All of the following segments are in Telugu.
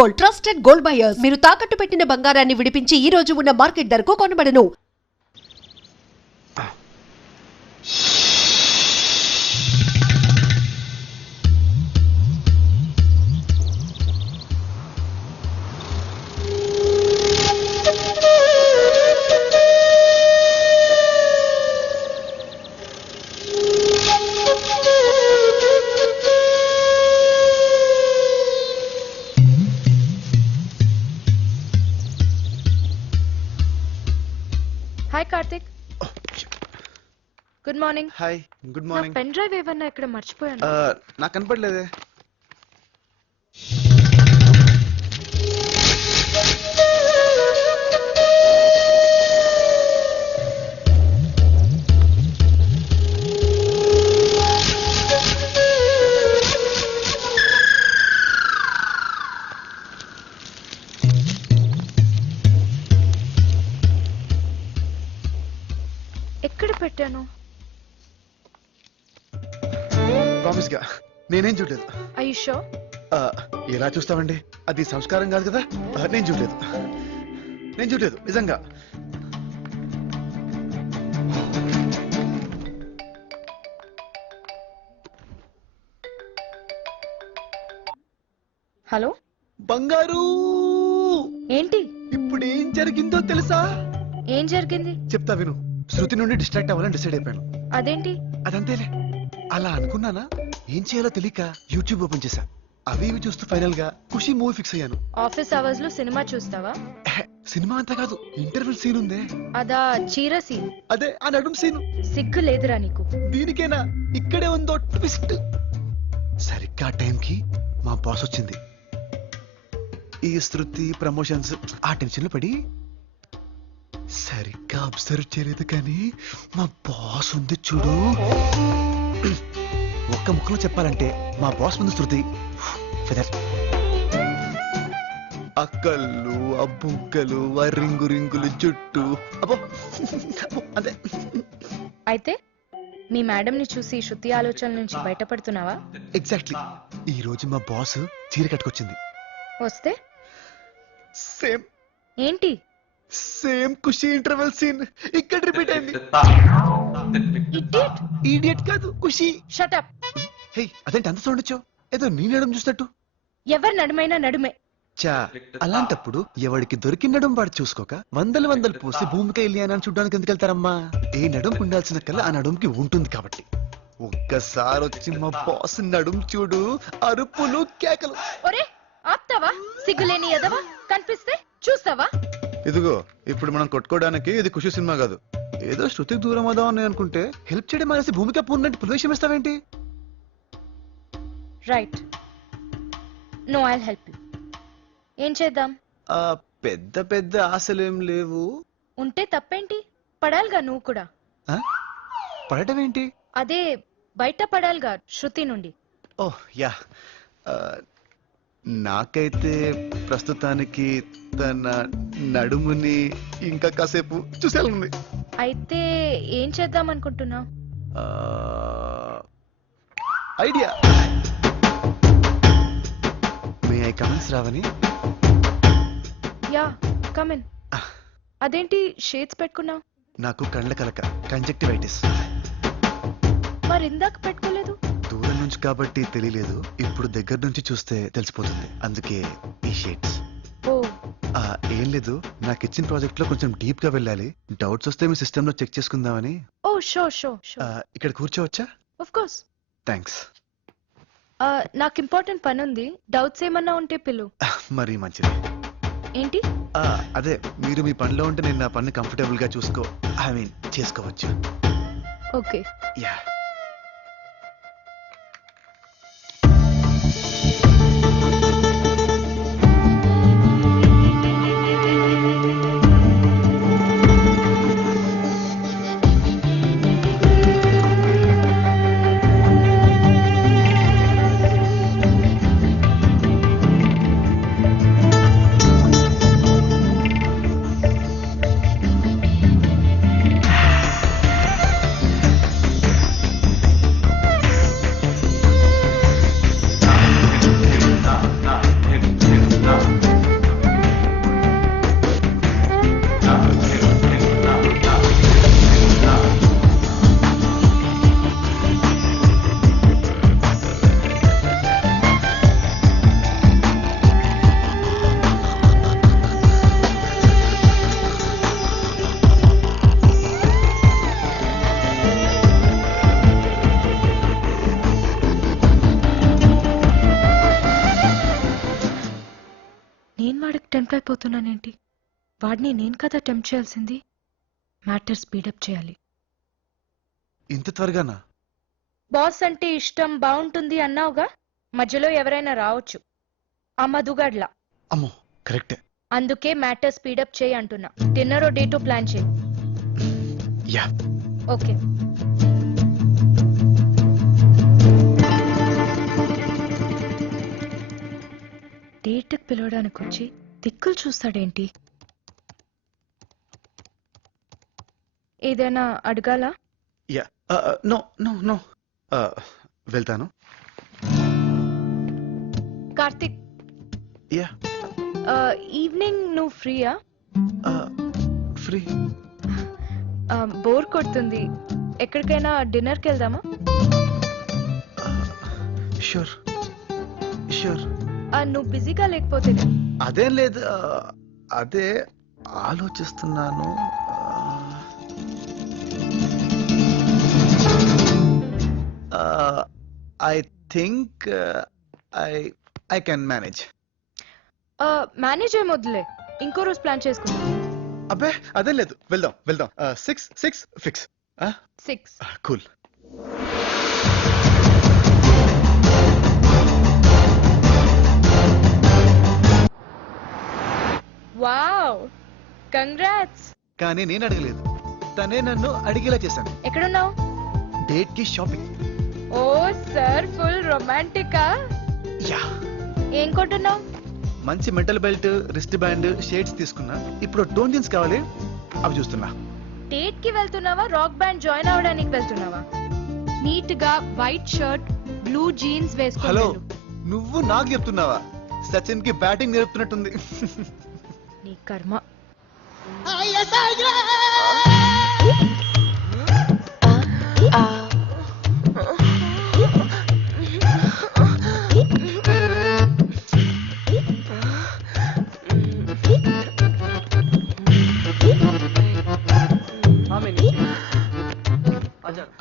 Gold, trusted gold buyers. మీరు తాకట్టు పెట్టిన బంగారాన్ని విడిపించి ఈ రోజు ఉన్న మార్కెట్ ధరకు కొనబడను. Hi Karthik. Good morning. Hi good morning. Pen drive ఏమన్నా ఇక్కడ మర్చిపోయాను. నాకు కనపడలేదే. ఎక్కడ పెట్టాను? ప్రామిస్ గా నేనేం చూడలేదు. I you sure? ఎలా చూస్తామండి, అది సంస్కారం కాదు కదా. నేను చూడలేదు నిజంగా. హలో బంగారు, ఏంటి? ఇప్పుడు ఏం జరిగిందో తెలుసా? ఏం జరిగింది? చెప్తా విను. శృతి నుండి డిస్ట్రాక్ట్ అవ్వాలని డిసైడ్ అయిపోయాను. అదేంటి? అదంతేలే. అలా అనుకున్నానా, ఏం చేయాలో తెలియక యూట్యూబ్ ఓపెన్ చేశా. అవి ఇవి చూస్తూ ఫైనల్ గా ఖుషి మూవీ ఫిక్స్ అయ్యాను. ఆఫీస్ అవర్స్ లో సినిమా చూస్తావా? సినిమా అంతా కాదు, ఇంటర్వెల్ సీన్ ఉందే. అదా చీర సీన్? అదే ఆ నడుం సీను. సిగ్గు లేదురా నీకు? దీనికేనా? ఇక్కడే ఉందో ట్విస్ట్. సరిగ్గా టైంకి మా బాస్ వచ్చింది. ఈ శృతి ప్రమోషన్స్ ఆ టెన్షన్ లో పడి సరిగ్గా అబ్జర్వ్ చేయలేదు, కానీ మా బాస్ ఉంది చూడు. ఒక్క ముక్కలో చెప్పాలంటే మా బాస్ ముందు శృతి అక్కళ్ళు, ఆ బుగ్గలు, ఆ రింగు రింగులు జుట్టు, అబ్బో అదే. అయితే మీ మేడం ని చూసి శృతి ఆలోచనల నుంచి బయటపడుతున్నావా? ఎగ్జాక్ట్లీ. ఈ రోజు మా బాస్ చీర కట్టుకొచ్చింది. వస్తే సేమ్ ఏంటి? సేమ్ ఖుషి ఇంటర్వెల్ సీన్ ఇక్కడ రిపీట్ అయింది. ఇడియట్. ఈడియట్ కాదు, ఖుషి. Shut up. హే, అదేంటి అంత సౌండ్ వచ్చావు? ఏదో నీ నడుము చూసినట్టు. ఎవరి నడుమైనా నడుమే. చా, అలాంటప్పుడు ఎవడికి దొరికిన నడుము వాడు చూసుకోక వందలు పోసి భూమికి వెళ్ళి అని చూడడానికి ఎందుకు వెళ్తారమ్మా? ఏ నడుము ఉండాల్సిన కల్లా ఆ నడుముకి ఉంటుంది కాబట్టి. ఒక్కసారి వచ్చి మా బాస్ నడుము చూడు, అరుపులు కేకలు. ఒరే ఆప్తావా? సిగ్గులేని ఎదవా కనిపిస్తే చూస్తావా? ఇదిగో, ఇప్పుడు మనం కొట్టుకోవడానికి ఇది ఖుషి సినిమా కాదు. ఏదో శృతికి దూరం అవుదామని అనుకుంటే హెల్ప్ చేయడం మానేసి భూమిక పూర్ణంటే ప్రవేశం ఇస్తావేంటి? Right. No, I'll help you. ఏం చేద్దాం? పెద్ద పెద్ద ఆశలేం లేవు. ఉంటే తప్పేంటి? పడాలిగా నువ్వు కూడా. పడటం ఏంటి? అదే బయట పడాలిగా శృతి నుండి. ఓహ్ యా. నాకైతే ప్రస్తుతానికి తన నడుముని ఇంకా కాసేపు చూసేయాలనుంది. అయితే ఏం చేద్దాం అనుకుంటున్నావు? ఐడియా. మే ఐ కమెంట్స్ రావని? Yeah, come in. అదేంటి షేడ్స్ పెట్టుకున్నావు? నాకు కళ్ళ కలక, కంజక్టివైటిస్. మరి ఇందాక పెట్టుకోలేదు? దూరం నుంచి కాబట్టి తెలియలేదు, ఇప్పుడు దగ్గర నుంచి చూస్తే తెలిసిపోతుంది. అందుకే ఈ షేడ్స్. ఓ, ఏం లేదు, నాకు ఇచ్చిన ప్రాజెక్ట్ లో కొంచెం డీప్ గా వెళ్ళాలి. డౌట్స్ వస్తే మీ సిస్టమ్ లో చెక్ చేసుకుందామని. Oh sure. ఇక్కడ కూర్చోవచ్చా? Of course. థ్యాంక్స్. నాకు ఇంపార్టెంట్ పని ఉంది. డౌట్స్ ఏమన్నా ఉంటే పిలు. మరీ మంచిది. ఏంటి? అదే, మీరు మీ పనిలో ఉంటే నేను నా పని కంఫర్టబుల్ గా చేసుకోవచ్చు. ఓకే. యా. నేను వాడికి టెంప్ట్ అయిపోతున్నానేంటి? వాడిని నేను కదా టెంప్ట్ చేయాల్సింది. మ్యాటర్ స్పీడప్ చేయాలి. ఇంత త్వరగానా? బాస్ అంటే ఇష్టం, బాగుంటుంది అన్నావుగా, మధ్యలో ఎవరైనా రావచ్చు. ఆ మధుగాడ్లా. అమ్మో కరెక్టే. అందుకే మ్యాటర్ స్పీడప్ చేయి అంటున్నా. డిన్నర్ డేటో ప్లాన్ చేయి. Yeah okay. డేట్కి పిలవడానికి వచ్చి దిక్కులు చూస్తాడేంటి? ఏదైనా అడగాలా? యా నో నో నో వెళ్తాను. కార్తిక్, యా ఈవినింగ్ నువ్వు ఫ్రీయా? ఫ్రీ. బోర్ కొడుతుంది, ఎక్కడికైనా డిన్నర్కి వెళ్దామా? Sure sure. నువ్వు బిజీగా లేకపోతే. అదేం లేదు, అదే ఆలోచిస్తున్నాను. I think I can manage. Manage ఏమొద్దులే, ఇంకో రోజు ప్లాన్ చేసుకుందాం. అబ్బే అదేం లేదు, వెళ్దాం వెళ్దాం. 6 ఫిక్స్. 6. కూల్. Wow, congrats. కానీ నేను అడగలేదు, తనే నన్ను అడిగేలా చేశాను. ఎక్కడున్నావు? డేట్ కి షాపింగ్. ఓ సార్, ఫుల్ రొమాంటికా. యా. ఏం కొంటున్నావు? మంచి metal belt, wrist band, shades తీసుకున్నా. ఇప్పుడు టోన్ జీన్స్ కావాలి, అవి చూస్తున్నా. డేట్ కి వెళ్తున్నావా, రాక్ బ్యాండ్ జాయిన్ అవడానికి వెళ్తున్నావా? నీట్ గా వైట్ షర్ట్, బ్లూ జీన్స్ వేసుకో. హలో, నువ్వు నాకు చెప్తున్నావా? సచిన్ కి బ్యాటింగ్ నేర్పుతున్నట్టుంది. నీ కర్మ.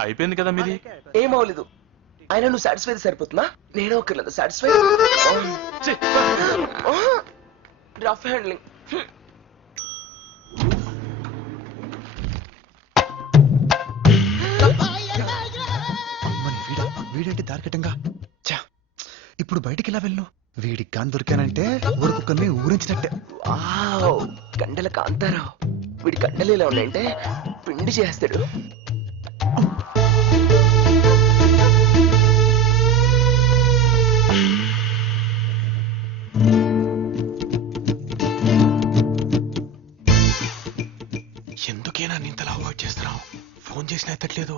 అయిపోయింది కదా మీది. ఏం అవ్వలేదు. అయినా నువ్వు సాటిస్ఫై సరిపోతున్నా? నేను ఒకర్లేదు సాటిస్ఫై. Rough handling. వీడంటే దారికటంగా. ఇప్పుడు బయటికి ఎలా వెళ్ళు? వీడికి కాని దొరికానంటే ఊరికొక్కరిని ఊరించినట్టే. వావ్, కండల కాంతారావు. వీడి కండలు ఎలా ఉన్నాయంటే పిండి చేస్తాడు. ఎందుకేనా నింతలా అవాయిడ్ చేస్తున్నావు? ఫోన్ చేసినా ఎత్తట్లేదు.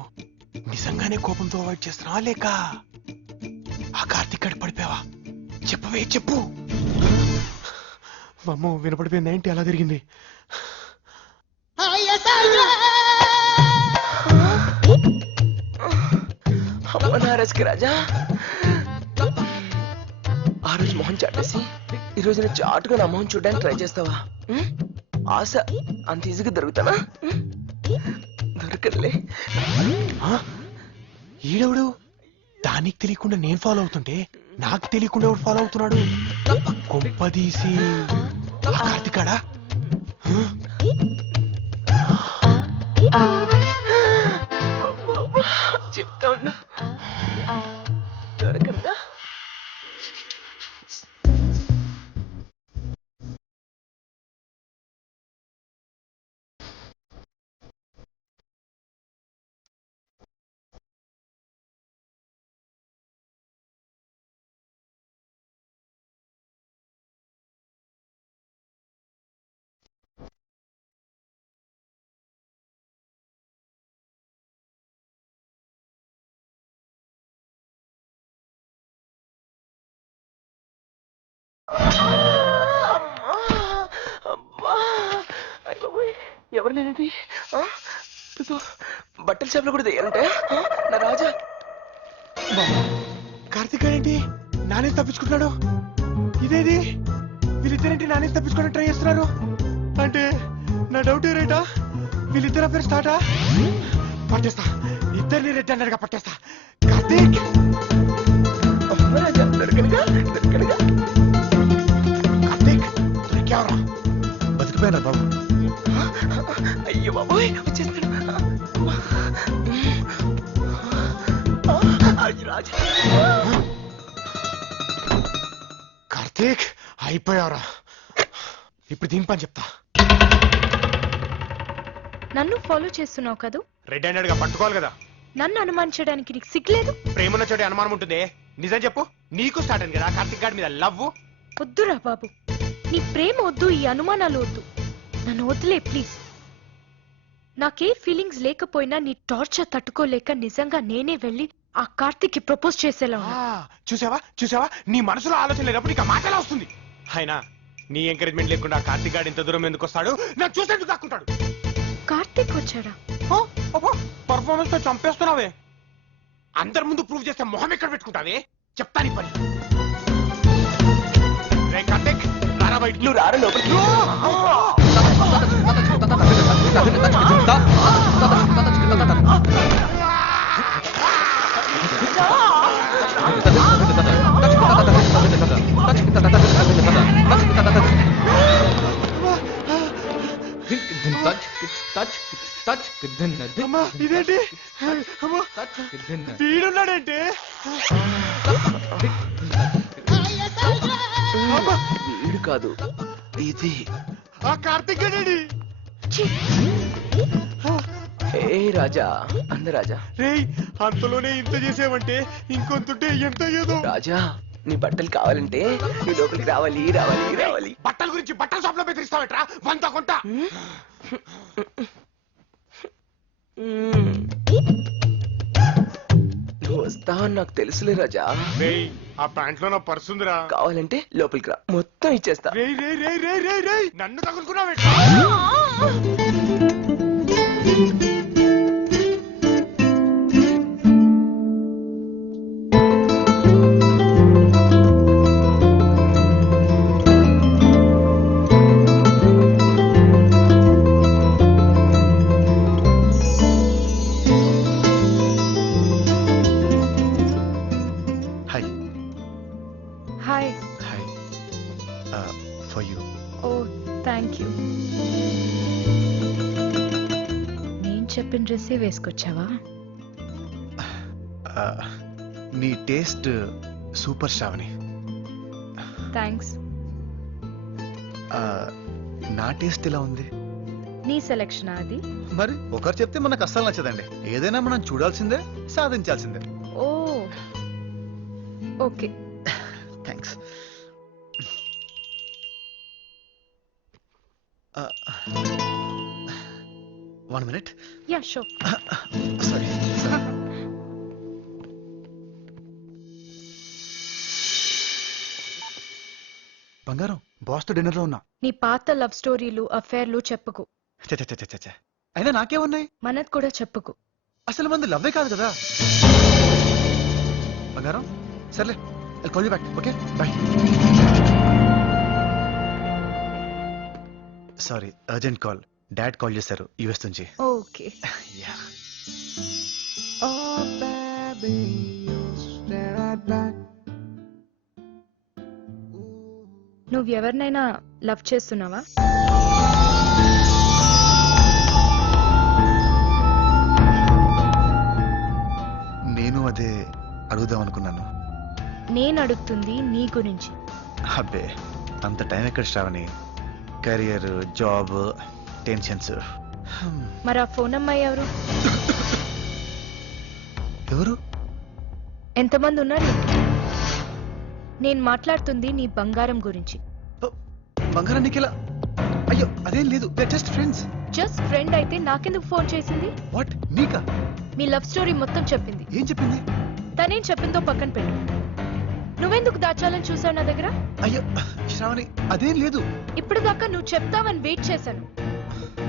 నిజంగానే కోపంతో అవాయిడ్ చేస్తున్నావా లేక ఆ కార్తీక్ గడి పడిపోయావా? చెప్పవే, చెప్పు. అమ్మో, వినపడిపోయింది. ఏంటి అలా తిరిగింది? అమ్మనారస్కి రాజా, ఆ రోజు మొహం చాటేసి ఈ రోజు నేను చాటుగా నా మొహం చూడడానికి ట్రై చేస్తావా? ఆశ అంత ఈజీగా దొరుకుతానా? దొరకలే. ఈడెవడు? దానికి తెలియకుండా నేను ఫాలో అవుతుంటే నాకు తెలియకుండా ఎవడు ఫాలో అవుతున్నాడు? కొంపదీసి కార్తికాడా? చెప్తా ఉన్నా, దొరకదా? ఎవరు లేనిది? బట్టల షాపులో కూడా తెయ్యాలంటే నా రాజా. కార్తిక్ ఏంటి నానే తప్పించుకుంటున్నాడు? ఇదేది? వీళ్ళిద్దరేంటి నానే తప్పించుకోవడానికి ట్రై చేస్తున్నారు? అంటే నా డౌట్ రేటా? వీళ్ళిద్దరు పేరు స్టార్టా? పట్టేస్తా, ఇద్దరిని రెడ్డి అన్నాడుగా పట్టేస్తా. కార్తీక్, రాజా దొరకనుగా, దొరకనుగా. కార్తీక్ ఏమైనా బాబు? అయ్యో బాబోయ్ వచ్చేస్తాడు. అయ్యో రాజా. కార్తీక్ అయిపోయావరా. ఇప్పుడు దీని పని చెప్తా. నన్ను ఫాలో చేస్తున్నావు కదూ? రెడ్ హ్యాండెడ్ గా పట్టుకోవాలి కదా. నన్ను అనుమానించడానికి నీకు సిగ్గులేదు? ప్రేమన్న చోటి అనుమానం ఉంటుంది. నిజం చెప్పు, నీకు స్టార్ట్ అయింది కదా కార్తీక్ గారి మీద లవ్. వద్దురా బాబు, నీ ప్రేమ వద్దు, ఈ అనుమానాలు వద్దు. నన్ను వదిలే ప్లీజ్. నాకే ఫీలింగ్స్ లేకపోయినా నీ టార్చర్ తట్టుకోలేక నిజంగా నేనే వెళ్ళి ఆ కార్తీక్ కి ప్రపోజ్ చేసేలా ఉన్నా. చూసావా చూసావా, నీ మనసులో ఆలోచన లేనప్పుడు నీకు మాట ఎలా వస్తుంది? అయినా నీ ఎంకరేజ్మెంట్ లేకుండా కార్తీక్ గారు ఇంత దూరం ఎందుకు వస్తాడు? నాకు చూసేందుకు దాక్కుంటాడు. కార్తీక్ వచ్చాడా? పర్ఫార్మెన్స్ తో చంపేస్తున్నావే. అందరి ముందు ప్రూవ్ చేస్తే మొహం ఎక్కడ పెట్టుకుంటావే? చెప్తా నీ పని. రే కార్తీక్, రారా బయటికి. నువ్వు రారా లోపలికి. అమ్మా ఇదేంటి? వీడున్నాడేంటి? వీడు కాదు ఇది. ఆ కార్తీక్ గడేడి. ఏ రాజా, అందరాజా. రేయ్, అంతలోనే ఇంత చేసేవంటే ఇంకొంతుంటే ఎంత ఏదో. రాజా, నీ బట్టలు కావాలంటే నీ లోపలికి రావాలి రావాలి రావాలి. బట్టల గురించి బట్టల షాప్ లో బెదిరిస్తావట్రా? వంత కొంట. నువ్వు వస్తావని నాకు తెలుసులే రాజా. రేయ్, ఆ ప్యాంట్ లో నా పర్స్ ఉందిరా. కావాలంటే లోపలికి రా, మొత్తం ఇచ్చేస్తా. రేయ్ రేయ్ రేయ్ రేయ్ రేయ్ రేయ్, నన్ను తగులుకున్నావు. Hi. Hi. For you. Oh thank you. నేను చెప్పిన డ్రెస్సే వేసుకొచ్చావా? నీ టేస్ట్ సూపర్ శ్రావణి. థ్యాంక్స్. నా టేస్ట్ ఎలా ఉంది? నీ సెలెక్షన్ అది. మరి ఒకరు చెప్తే మనకు అస్సలు నచ్చదండి. ఏదైనా మనం చూడాల్సిందే, సాధించాల్సిందే. Oh okay. Thanks. One minute. Ya sure. Sorry. బంగారం, బాస్ తో డిన్నర్ లో ఉన్నా. నీ పాత లవ్ స్టోరీలు అఫేర్లు చెప్పుకు. చ చ చ చ చ. అయినా నాకేమున్నాయి? మనది కూడా చెప్పుకు. అసలు మంది లవ్వే కాదు కదా. బంగారం, సర్లే, I'll call you back, okay? Bye. Sorry, urgent call. Dad call చేశారు యుఎస్ నుంచి. ఓకే. యా. నువ్వు ఎవరినైనా లవ్ చేస్తున్నావా? నేను అదే అడుగుదాం అనుకున్నాను. నేను అడుగుతుంది నీ గురించి. అబ్బే, అంత టైం ఎక్కడ శ్రావణి. Career, job, tensions. మరి ఆ ఫోన్ అమ్మాయి ఎవరు? ఎవరు? ఎంతమంది ఉన్నారు? నేను మాట్లాడుతుంది నీ బంగారం గురించి. బంగారం నీకెలా? అయ్యో, అదేం లేదు, జస్ట్ ఫ్రెండ్స్. జస్ట్ ఫ్రెండ్ అయితే నాకెందుకు ఫోన్ చేసింది? వాట్, నీకా? మీ లవ్ స్టోరీ మొత్తం చెప్పింది. ఏం చెప్పింది? తనేం చెప్పిందో పక్కన పెట్టు. నువ్వెందుకు దాచాలని చూసావు నా దగ్గర? అయ్యో శ్రావణి, అదేం లేదు. ఇప్పుడు దాకా నువ్వు చెప్తావని వెయిట్ చేశాను.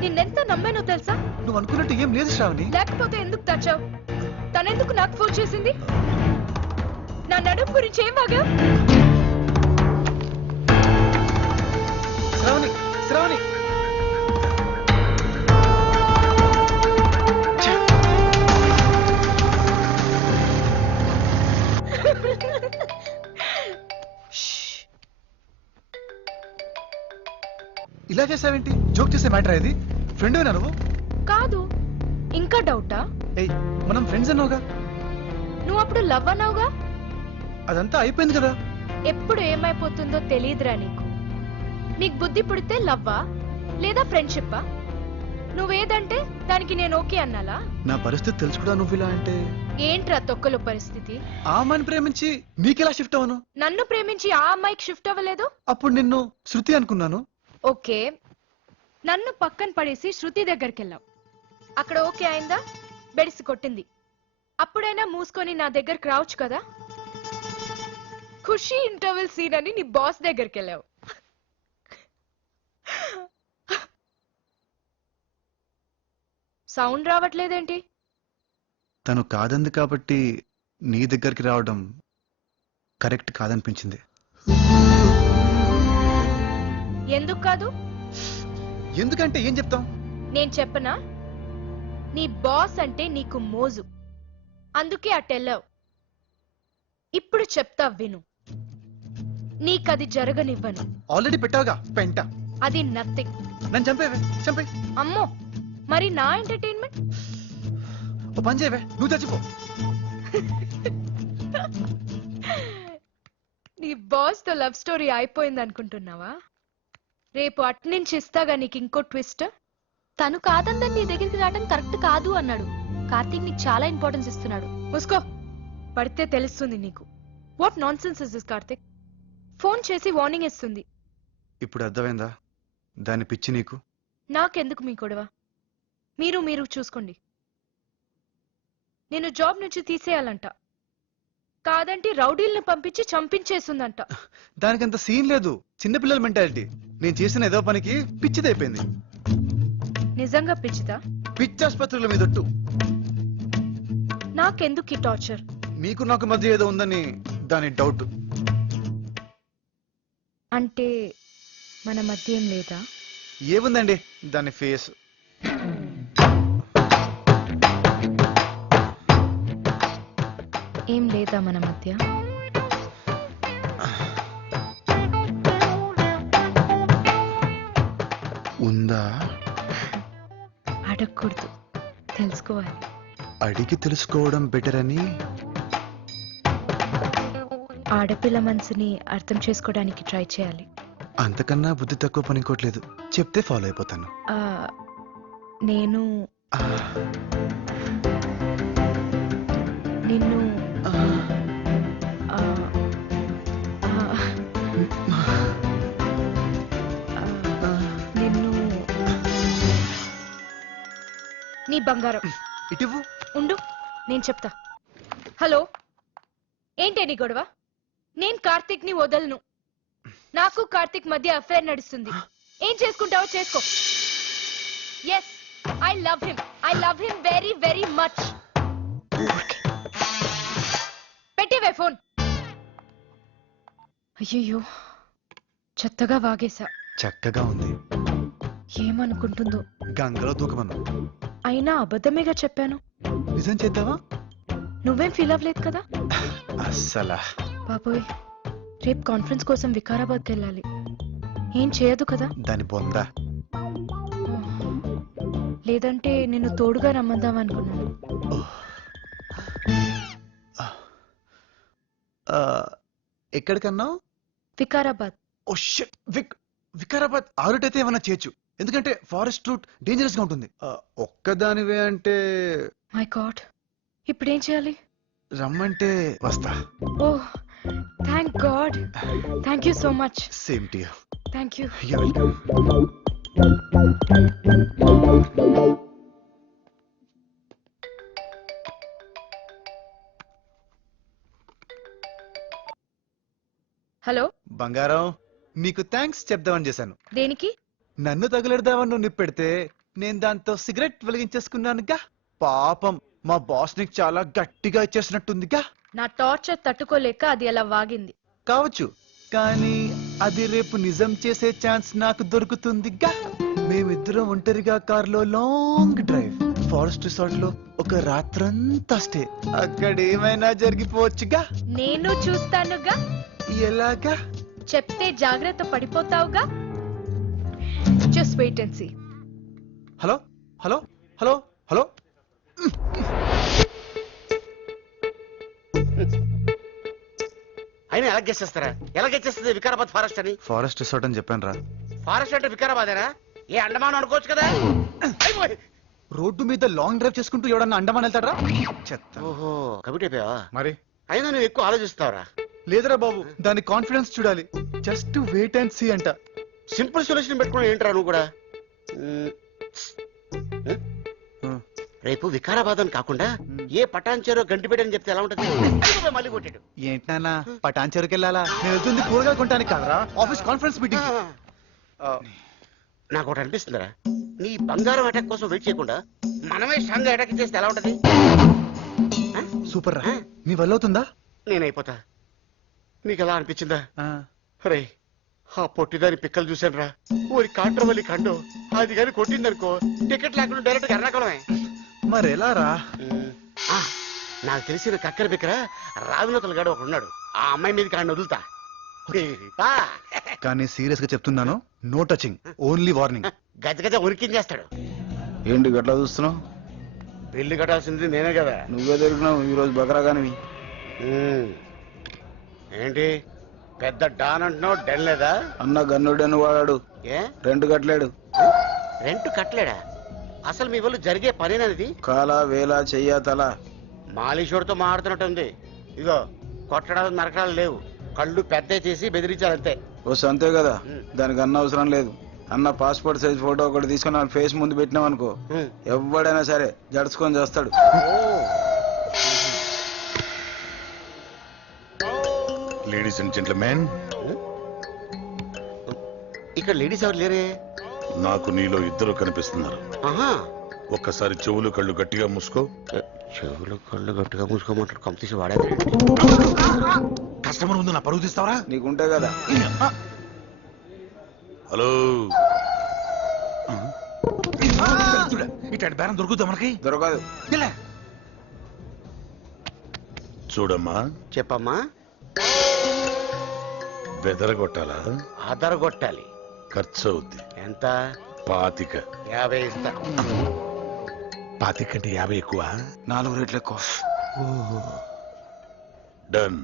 నిన్నెంత నమ్మానో తెలుసా? నువ్వు అనుకున్నట్టు ఏం లేదు శ్రావణి. లేకపోతే ఎందుకు దాచావు? తనెందుకు నాకు ఫోన్ చేసింది? నా నడుము గురించి ఏం బాగా? శ్రావణి, శ్రావణి. ఇలా చేసావేంటి? జోక్ చేసే మ్యాటర్ ఇది. ఫ్రెండ్ అయినా నువ్వు? కాదు, ఇంకా డౌటా? ఏయ్, మనం ఫ్రెండ్స్ అన్నావుగా. నువ్వు అప్పుడు లవ్ అన్నావుగా. అదంతా అయిపోయింది కదా. ఎప్పుడు ఏమైపోతుందో తెలియదురా నీకు. నీకు బుద్ధి పుడితే లవ్వా లేదా ఫ్రెండ్షిప్పా? నువ్వేదంటే దానికి నేను ఓకే అన్నాలా? నా పరిస్థితి తెలుసు కూడా నువ్వు ఇలా అంటే. ఏంట్రా తొక్కలు పరిస్థితి? ఆ అమ్మాయిని ప్రేమించి నీకెలా షిఫ్ట్ అవను? నన్ను ప్రేమించి ఆ అమ్మాయికి షిఫ్ట్ అవ్వలేదు. అప్పుడు నిన్ను శృతి అనుకున్నాను. ఓకే, నన్ను పక్కన పడేసి శృతి దగ్గరికి వెళ్ళావు. అక్కడ ఓకే అయిందా? బెడిసి కొట్టింది. అప్పుడైనా మూసుకొని నా దగ్గరికి రావచ్చు కదా. ఖుషి ఇంటర్వెల్ సీన్ అని నీ బాస్ దగ్గరికి వెళ్ళావు. సౌండ్ రావట్లేదేంటి? తను కాదంది కాబట్టి నీ దగ్గరికి రావడం కరెక్ట్ కాదనిపించింది. ఎందుకు కాదు? ఎందుకంటే ఏం చెప్తాం? నేను చెప్పనా? నీ బాస్ అంటే నీకు మోజు, అందుకే అటెళ్ళావు. ఇప్పుడు చెప్తా విను. నీకది జరగనివ్వను. ఆల్రెడీ పెట్టావుగా పెంట. అది నథింగ్. నన్ను చంపేవే, చంపే. అమ్మో, మరి నా ఎంటర్టైన్మెంట్? ఓ పని చేయవే, నువ్వు చచ్చిపో. నీ బాస్ తో లవ్ స్టోరీ అయిపోయింది అనుకుంటున్నావా? రేపు అట్నుంచి ఇస్తాగా నీకు ఇంకో ట్విస్ట్. తను కాదందని నీ దగ్గరికి రావడం కరెక్ట్ కాదు అన్నాడు. కార్తీక్ నీకు చాలా ఇంపార్టెన్స్ ఇస్తున్నాడు. ముసుకో, పడితే తెలుస్తుంది నీకు. What non sense is this Karthik? Phone చేసి వార్నింగ్ ఇస్తుంది. ఇప్పుడు అర్థమైందా దాని పిచ్చి నీకు? నాకెందుకు మీ గొడవ? మీరు చూసుకోండి. నేను జాబ్ నుంచి తీసేయాలంట, కాదంటే రౌడీలను పంపించి చంపించేస్తుందంట. దానికంత సీన్ లేదు. చిన్నపిల్లల మెంటాలిటీ. నేను చేసిన ఏదో పనికి పిచ్చిదైపోయింది. నిజంగా పిచ్చిదా? పిచ్చాసుపత్రుల మీదొట్టు. నాకెందుకు ఈ టార్చర్? నీకు నాకు మధ్య ఏదో ఉందని దాని డౌట్. అంటే మన మధ్య ఏం లేదా? ఏముందండి దాని ఫేస్. ఏం లేదా మన మధ్య? ఉందా? అడగకూడదు, తెలుసుకోవాలి. అడిగి తెలుసుకోవడం బెటర్ అని. ఆడపిల్ల మనసుని అర్థం చేసుకోవడానికి ట్రై చేయాలి. అంతకన్నా బుద్ధి తక్కువ పని ఇంకోట్లేదు. చెప్తే ఫాలో అయిపోతాను. ఆ, నేను నిన్ను ఆ, ఆ, ఆ, నిన్ను నీ బంగారం. ఇటివ్వు. ఉండు, నేను చెప్తా. హలో, ఏంటే నీ గొడవ? నేను కార్తీక్ ని వదలను. నాకు కార్తీక్ మధ్య అఫేర్ నడుస్తుంది. ఏం చేసుకుంటావో చేసుకో. Yes, I love him very very much. పెట్టివే ఫోన్. అయ్యయ్యో, చెత్తగా వాగేశా. చక్కగా ఉంది. ఏమనుకుంటుందో. గంగలో దూకమను. అయినా అబద్ధమేగా చెప్పాను. నిజం చేద్దావా? నువ్వేం ఫీల్ అవ్వలేదు కదా? అస్సలా. బాబోయ్, రేపు కాన్ఫరెన్స్ కోసం వికారాబాద్కి వెళ్ళాలి. ఏం చేయదు కదా? దాని బొందా. లేదంటే నిన్ను తోడుగా రమ్మందాం అనుకున్నాను. ఎక్కడికన్నావు? వికారాబాద్. Oh shit. వికారాబాద్ ఆ రూట్ అయితే ఏమన్నా చేయొచ్చు. ఎందుకంటే ఫారెస్ట్ రూట్ డేంజరస్ గా ఉంటుంది. ఒక్కదానివే అంటే. మై గాడ్, ఇప్పుడేం చేయాలి? రమ్మంటే వస్తా. Oh, thank God. Thank you so much. Same to you. Thank you. You welcome. Hello బంగారం, నీకు థ్యాంక్స్ చెప్దామని చేశాను. దేనికి? నన్ను తగులెడదామని నువ్వు నిప్పెడితే నేను దాంతో సిగరెట్ వెలిగించేసుకున్నానుగా. పాపం మా బాస్ నీకు చాలా గట్టిగా ఇచ్చేసినట్టుందిగా. నా టార్చర్ తట్టుకోలేక అది అలా వాగింది. కావచ్చు, కానీ అది రేపు నిజం చేసే ఛాన్స్ నాకు దొరుకుతుందిగా. మేమిద్దరం ఒంటరిగా కారులో లాంగ్ డ్రైవ్, ఫారెస్ట్ రిసార్ట్ లో ఒక రాత్రంతా స్టే. అక్కడ ఏమైనా జరిగిపోవచ్చుగా. నేను చూస్తానుగా. ఎలాగా? చెప్తే జాగ్రత్త పడిపోతావుగా. Just wait and see. Hello hello hello hello అయినా ఎలా గెస్ చేస్తారా? ఎలా గెస్ చేస్తుంది వికారాబాద్ ఫారెస్ట్ అని? ఫారెస్ట్ రిసార్ట్ అని చెప్పాను రా. ఫారెస్ట్ అంటే వికారాబాదేనా? ఏ అండమాన్ అనుకోవచ్చు కదా. అయిపోయి. రోడ్డు మీద లాంగ్ డ్రైవ్ చేసుకుంటూ ఎవడన్నా అండమాన్ వెళ్తాడ్రా? చెత్త. ఓహో కమిటీ అయిపోయావా? మరి అయినా నువ్వు ఎక్కువ ఆలోచిస్తావరా? లేదురా బాబు, దాని కాన్ఫిడెన్స్ చూడాలి. జస్ట్ వెయిట్ అండ్ సీ అంట. సింపుల్ సొల్యూషన్ పెట్టుకుని ఏంట్రా నువ్వు కూడా? రేపు వికారాబాద్ అని కాకుండా ఏ పటాన్చేరో గంటిపేట అని చెప్తే ఎలా ఉంటది? అయిపోయి మళ్ళీ కొట్టాడు. ఏంటి నాన్న పటాన్చెరుకి వెళ్ళాలా? నేను వెళ్తుంది కూరగాయలు కొంటానికి కాదురా, ఆఫీస్ కాన్ఫరెన్స్ మీటింగ్. నాకు ఒకటి అనిపిస్తుందిరా, నీ బంగారం అటాక్ కోసం వెయిట్ చేయకుండా మనమే స్ట్రాంగ్ గా అటాక్ చేస్తే ఎలా ఉంటది? సూపర్ రా. నీ వల్ల అవుతుందా? నేనైపోతా. నీకు ఎలా అనిపించిందా? రే ఆ పొట్టిదాని పిక్కలు చూశాను రా. ఊరి కాంట్రవల్లి కండు అది కానీ కొట్టిందనుకో టికెట్ లేకుండా డైరెక్ట్ గా ఎర్నాకుళమే. మరి ఎలా రా? నాకు తెలిసిన కక్కర బిక్కర రావినతలు గాడు ఒకడు ఉన్నాడు. ఆ అమ్మాయి మీద కాడిని వదులుతా. కానీ సీరియస్ గా చెప్తున్నాను, నో టచింగ్, ఓన్లీ వార్నింగ్. గజ గజ ఉరికించేస్తాడు. ఏంటి గట్లా చూస్తున్నావు? పెళ్లి కట్టాల్సింది నేనే కదా. నువ్వే దొరికినావు ఈ రోజు బకరాగానివి. ఏంటి పెద్ద డాన్ అంటున్నావు? డెన్ లేదా? అన్న గన్నుడని వాడాడు, ఏ రెండు కట్టలేడు. రెంట్ కట్టలేడా? అసలు మీ వాళ్ళు జరిగే పనేనది? కాల వేల చెయ్య తల. మాలీషోడితో మాట్లాడుతున్నట్టు ఉంది. ఇగో కొట్టడాలు నరకడాలు లేవు, కళ్ళు పెద్ద చేసి బెదిరించాలంతే. ఓ సంతే కదా, దానికి అన్న అవసరం లేదు. అన్న పాస్పోర్ట్ సైజ్ ఫోటో ఒకటి తీసుకుని వాళ్ళ ఫేస్ ముందు పెట్టినాం అనుకో, ఎవడైనా సరే జడుచుకొని చేస్తాడు. లేడీస్ అండ్ జెంట్మెన్, ఇక్కడ లేడీస్ ఎవరు లేరే? నాకు నీలో ఇద్దరు కనిపిస్తున్నారు. ఆహా, ఒక్కసారి చెవులు కళ్ళు గట్టిగా మూసుకో. చెవులు కళ్ళు గట్టిగా మూసుకోమంటాడు. కంపెనీ వాడే కస్టమర్ ముందు నా పరుగు తీస్తావరా? నీకుంటే కదా. హలో, ఇట్లాంటి బేరం దొరుకుతా మనకి? దొరకదు. చూడమ్మా, చెప్పమ్మా. బెదరగొట్టాలా? అదరగొట్టాలి. ఖర్చు అవుద్ది. ఎంత? 25. 50 ఇస్తా. 25 కంటే 50 ఎక్కువ. 4 రేట్లు ఎక్కువ. Done.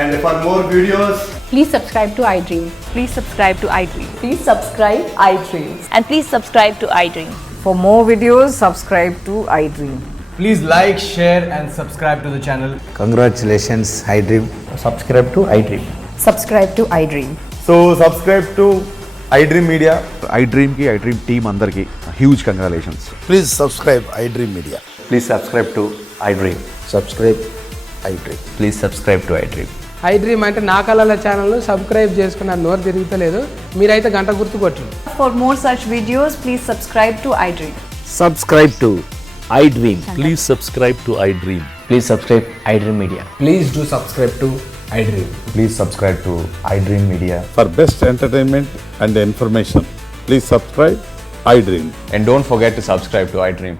And for more videos, Please subscribe to iDream. Please subscribe to iDream. Please subscribe iDream. And please subscribe to iDream. For more videos, subscribe to iDream. please like, share and subscribe to the channel. Congratulations, iDream. Subscribe to iDream. Subscribe to iDream. So subscribe to iDream Media. iDream ki iDream team andarki huge congratulations. Please subscribe iDream Media. Please subscribe to iDream. Subscribe iDream. Please subscribe to iDream. iDream అంటే నా కళల ఛానల్ సబ్స్క్రైబ్ చేసుకున్న నోరు తిరుగుతలేదు. మీరైతే గంట గుర్తు కొట్టండి. For more such videos, please subscribe to iDream. Subscribe to iDream. Please subscribe to iDream. Please subscribe iDream Media. Please do subscribe to iDream. Please subscribe to iDream Media. For best entertainment and information, please subscribe iDream. And don't forget to subscribe to iDream.